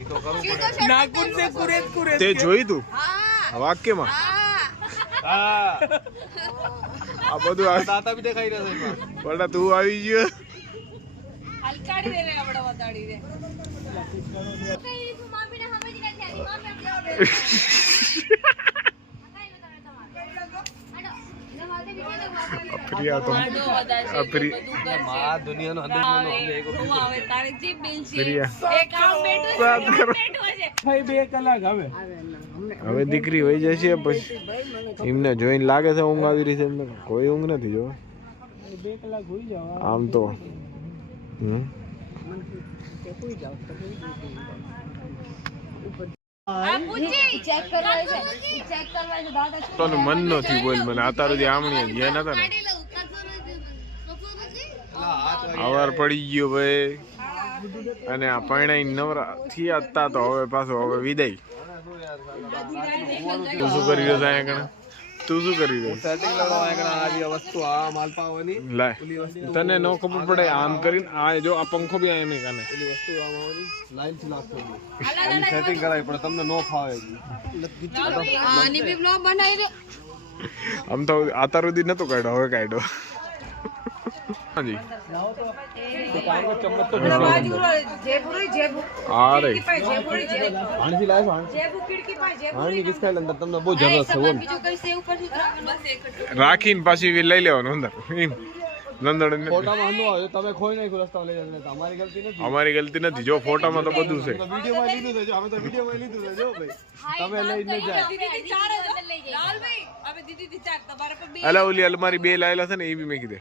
નાગપુર से कुरेद कुरेद તે જોઈ તું વાક્યમાં હા આ બધું આ દાતા બી દેખાઈ રહ્યા છે પણ તું આવી ગયો હલકાડી દે રે આપડા વતાડી દે કઈ તું મામીને સમજી નથી આની મામી આપણે પ્રિયા તો માં દુનિયાનો અંદર આવે તારે જે બિલ છે પ્રિયા એક આમ બેઠો વાત છે કરો. બેઠો છે ભાઈ 2 કલાક હવે હવે દીકરી વહી જશે પછી એમને જોઈને લાગે છે ઊંઘ આવી રહી છે એમને કોઈ ઊંઘ નથી જો 2 કલાક હોઈ જાવ આમ તો આ પૂછી ચેક કરવા છે ચેક કરવા છે દાદા શું તને મન નથી બોલ મને આ તારો જે આમણી ગયા નતા ને આવાર પડી ગયો ભાઈ અને આ પરણાઈ નવરા થયા હતા તો હવે પાછો હવે વિદાય તું શું કરી રહ્યો છે અહીંયા કણે તું શું કરી રહ્યો સેટિંગ લગાવવા એકડા આ જે વસ્તુ આ માલપાવાની લાય તને નો ખબર પડે આમ કરીને આ જો આ પંખો બી આ એમ કાને પેલી વસ્તુ આમાં લાઈન થી લાગતો એની સેટિંગ કરાવી પણ તમને નો ફાવે આની બી બ્લોગ બનાવી દે આમ તો આતા સુધી નતો કાઢ્યો હવે કાઢ્યો હાજી બાજુ જેબુરી જેબુ આ રે જેબુરી જેબુ આણથી લાવ જેબુ ખિડકી પાસે જેબુ આણની કિસકાઈ અંદર તમને બહુ જરૂરત છે બોલ બીજું કઈ સેવ પર બસ એક રાખીને પાછી લઈ લેવાનું અંદર એમ નંદણ ફોટામાં હંધો આવે તમે ખોઈ નાખ્યું રસ્તા લઈ જશે તમારી ગલતી નથી અમારી ગલતી નથી જો ફોટામાં તો બધું છે વિડીયોમાં લીધું છે જો અમે તો વિડીયોમાં લીધું છે જો ભાઈ તમે લઈને જાય દીદી ચાર લાલભાઈ હવે દીદી ચાર તમારે પર બે અલા ઓલી અલમારી બે લાયેલા છે ને એ બી મેં કીધે